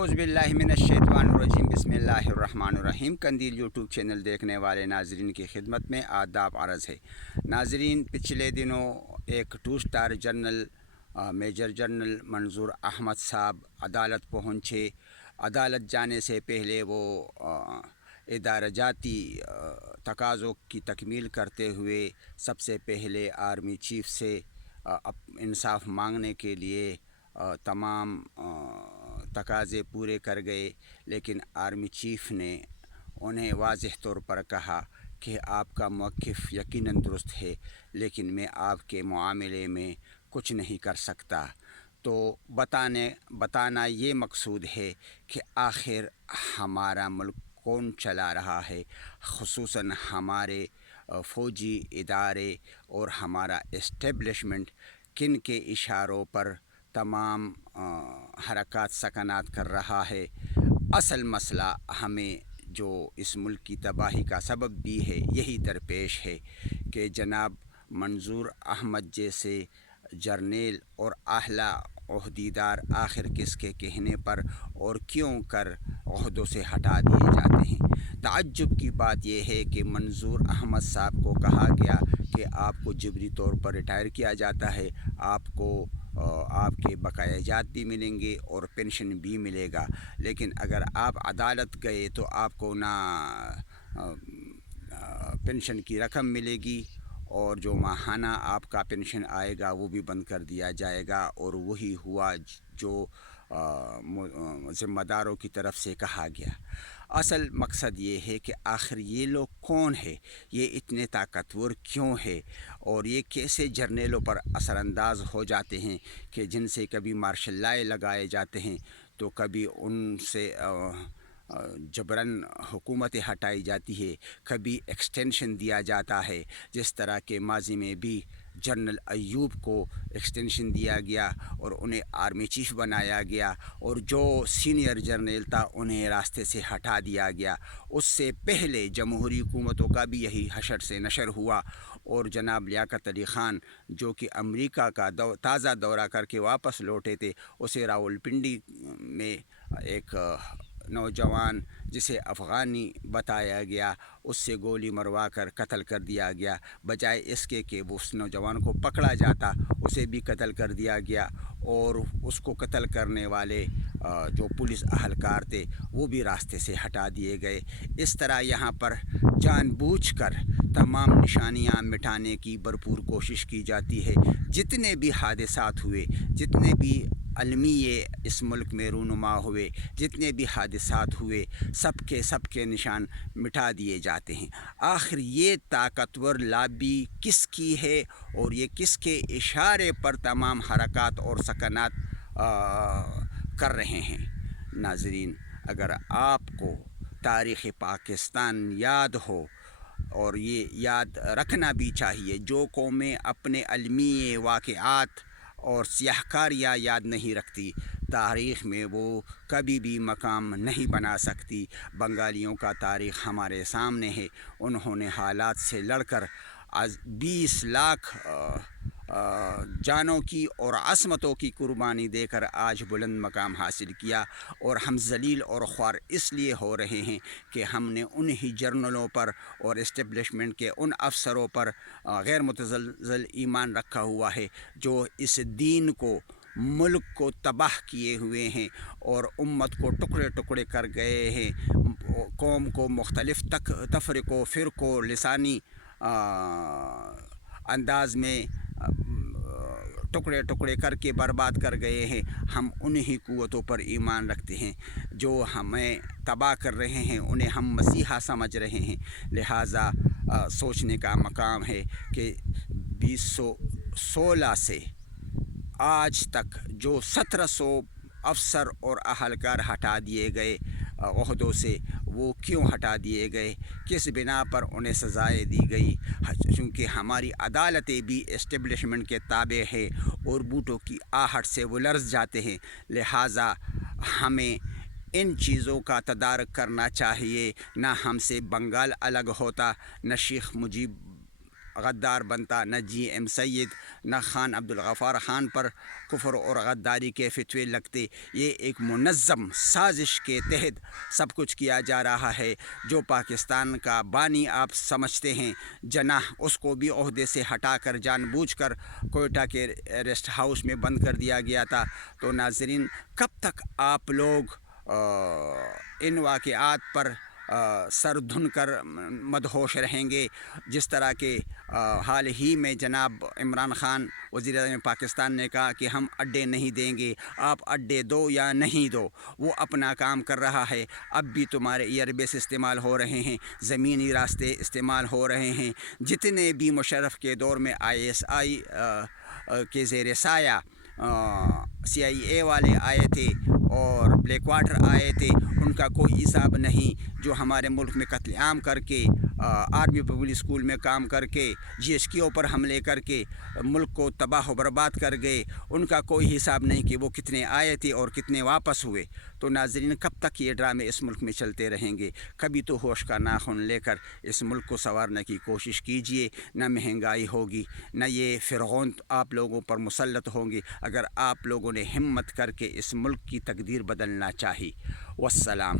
اعوذ باللہ من الشیطان الرجیم بسم اللہ الرحمن الرحیم۔ قندیل یوٹیوب چینل دیکھنے والے ناظرین کی خدمت میں آداب عرض ہے۔ ناظرین، پچھلے دنوں ایک 2 اسٹار جنرل میجر جنرل منظور احمد صاحب عدالت پہنچے۔ عدالت جانے سے پہلے وہ ادارہ جاتی تقاضوں کی تکمیل کرتے ہوئے سب سے پہلے آرمی چیف سے انصاف مانگنے کے لیے تمام تقاضے پورے کر گئے، لیکن آرمی چیف نے انہیں واضح طور پر کہا کہ آپ کا موقف یقیناً درست ہے، لیکن میں آپ کے معاملے میں کچھ نہیں کر سکتا۔ تو بتانا یہ مقصود ہے کہ آخر ہمارا ملک کون چلا رہا ہے، خصوصاً ہمارے فوجی ادارے اور ہمارا اسٹیبلشمنٹ کن کے اشاروں پر تمام حرکات سکنات کر رہا ہے۔ اصل مسئلہ ہمیں جو اس ملک کی تباہی کا سبب بھی ہے یہی درپیش ہے کہ جناب منظور احمد جیسے جرنیل اور اعلیٰ عہدیدار آخر کس کے کہنے پر اور کیوں کر عہدوں سے ہٹا دیے جاتے ہیں۔ تعجب کی بات یہ ہے کہ منظور احمد صاحب کو کہا گیا کہ آپ کو جبری طور پر ریٹائر کیا جاتا ہے، آپ کو آپ کے بقایا جات بھی ملیں گے اور پینشن بھی ملے گا، لیکن اگر آپ عدالت گئے تو آپ کو نہ پینشن کی رقم ملے گی اور جو ماہانہ آپ کا پینشن آئے گا وہ بھی بند کر دیا جائے گا۔ اور وہی ہوا جو ذمہ داروں کی طرف سے کہا گیا۔ اصل مقصد یہ ہے کہ آخر یہ لوگ کون ہے، یہ اتنے طاقتور کیوں ہے، اور یہ کیسے جرنیلوں پر اثر انداز ہو جاتے ہیں کہ جن سے کبھی مارشل لاء لگائے جاتے ہیں تو کبھی ان سے جبراً حکومتیں ہٹائی جاتی ہے، کبھی ایکسٹینشن دیا جاتا ہے، جس طرح کے ماضی میں بھی جنرل ایوب کو ایکسٹینشن دیا گیا اور انہیں آرمی چیف بنایا گیا، اور جو سینئر جرنیل تھا انہیں راستے سے ہٹا دیا گیا۔ اس سے پہلے جمہوری حکومتوں کا بھی یہی حشر سے نشر ہوا، اور جناب لیاقت علی خان جو کہ امریکہ کا تازہ دورہ کر کے واپس لوٹے تھے، اسے راولپنڈی میں ایک نوجوان جسے افغانی بتایا گیا اس سے گولی مروا کر قتل کر دیا گیا، بجائے اس کے کہ وہ اس نوجوان کو پکڑا جاتا اسے بھی قتل کر دیا گیا، اور اس کو قتل کرنے والے جو پولیس اہلکار تھے وہ بھی راستے سے ہٹا دیے گئے۔ اس طرح یہاں پر جان بوجھ کر تمام نشانیاں مٹانے کی بھرپور کوشش کی جاتی ہے۔ جتنے بھی حادثات ہوئے، جتنے بھی المیے اس ملک میں رونما ہوئے، جتنے بھی حادثات ہوئے، سب کے نشان مٹا دیے جاتے ہیں۔ آخر یہ طاقتور لابی کس کی ہے اور یہ کس کے اشارے پر تمام حرکات اور سکنات کر رہے ہیں؟ ناظرین، اگر آپ کو تاریخ پاکستان یاد ہو، اور یہ یاد رکھنا بھی چاہیے، جو قومیں اپنے المیے واقعات اور سیاہ کاریاں یاد نہیں رکھتی، تاریخ میں وہ کبھی بھی مقام نہیں بنا سکتی۔ بنگالیوں کا تاریخ ہمارے سامنے ہے، انہوں نے حالات سے لڑ کر 20 لاکھ جانوں کی اور عصمتوں کی قربانی دے کر آج بلند مقام حاصل کیا، اور ہم ذلیل اور خوار اس لیے ہو رہے ہیں کہ ہم نے انہی جرنلوں پر اور اسٹیبلشمنٹ کے ان افسروں پر غیر متزلزل ایمان رکھا ہوا ہے جو اس دین کو، ملک کو تباہ کیے ہوئے ہیں اور امت کو ٹکڑے ٹکڑے کر گئے ہیں، قوم کو مختلف تفرقوں، فرقوں، لسانی انداز میں ٹکڑے ٹکڑے کر کے برباد کر گئے ہیں۔ ہم انہی قوتوں پر ایمان رکھتے ہیں جو ہمیں تباہ کر رہے ہیں، انہیں ہم مسیحا سمجھ رہے ہیں۔ لہٰذا سوچنے کا مقام ہے کہ 2016 سے آج تک جو 1700 افسر اور اہلکار ہٹا دیے گئے عہدوں سے، وہ کیوں ہٹا دیے گئے، کس بنا پر انہیں سزائیں دی گئی؟ چونکہ ہماری عدالتیں بھی اسٹیبلشمنٹ کے تابع ہیں اور بوٹوں کی آہٹ سے وہ لرز جاتے ہیں۔ لہٰذا ہمیں ان چیزوں کا تدارک کرنا چاہیے۔ نہ ہم سے بنگال الگ ہوتا، نہ شیخ مجیب غدار بنتا، نہ جی ایم سید، نہ خان عبدالغفار خان پر کفر اور غداری کے فتوے لگتے۔ یہ ایک منظم سازش کے تحت سب کچھ کیا جا رہا ہے۔ جو پاکستان کا بانی آپ سمجھتے ہیں جناح، اس کو بھی عہدے سے ہٹا کر جان بوجھ کر کوئٹہ کے ریسٹ ہاؤس میں بند کر دیا گیا تھا۔ تو ناظرین، کب تک آپ لوگ ان واقعات پر سر دھن کر مدہوش رہیں گے؟ جس طرح کہ حال ہی میں جناب عمران خان وزیر اعظم پاکستان نے کہا کہ ہم اڈے نہیں دیں گے، آپ اڈے دو یا نہیں دو، وہ اپنا کام کر رہا ہے۔ اب بھی تمہارے ایئر بیس استعمال ہو رہے ہیں، زمینی راستے استعمال ہو رہے ہیں۔ جتنے بھی مشرف کے دور میں ISI کے زیر سایہ CIA والے آئے تھے اور بلیک واٹر آئے تھے، ان کا کوئی حساب نہیں۔ جو ہمارے ملک میں قتل عام کر کے، آرمی پبلک اسکول میں کام کر کے، GSKO پر حملے کر کے ملک کو تباہ و برباد کر گئے، ان کا کوئی حساب نہیں کہ وہ کتنے آئے تھے اور کتنے واپس ہوئے۔ تو ناظرین، کب تک یہ ڈرامے اس ملک میں چلتے رہیں گے؟ کبھی تو ہوش کا ناخن لے کر اس ملک کو سنوارنے کی کوشش کیجئے۔ نہ مہنگائی ہوگی، نہ یہ فرعون آپ لوگوں پر مسلط ہوں گے، اگر آپ لوگوں نے ہمت کر کے اس ملک کی تقدیر بدلنا چاہی۔ والسلام۔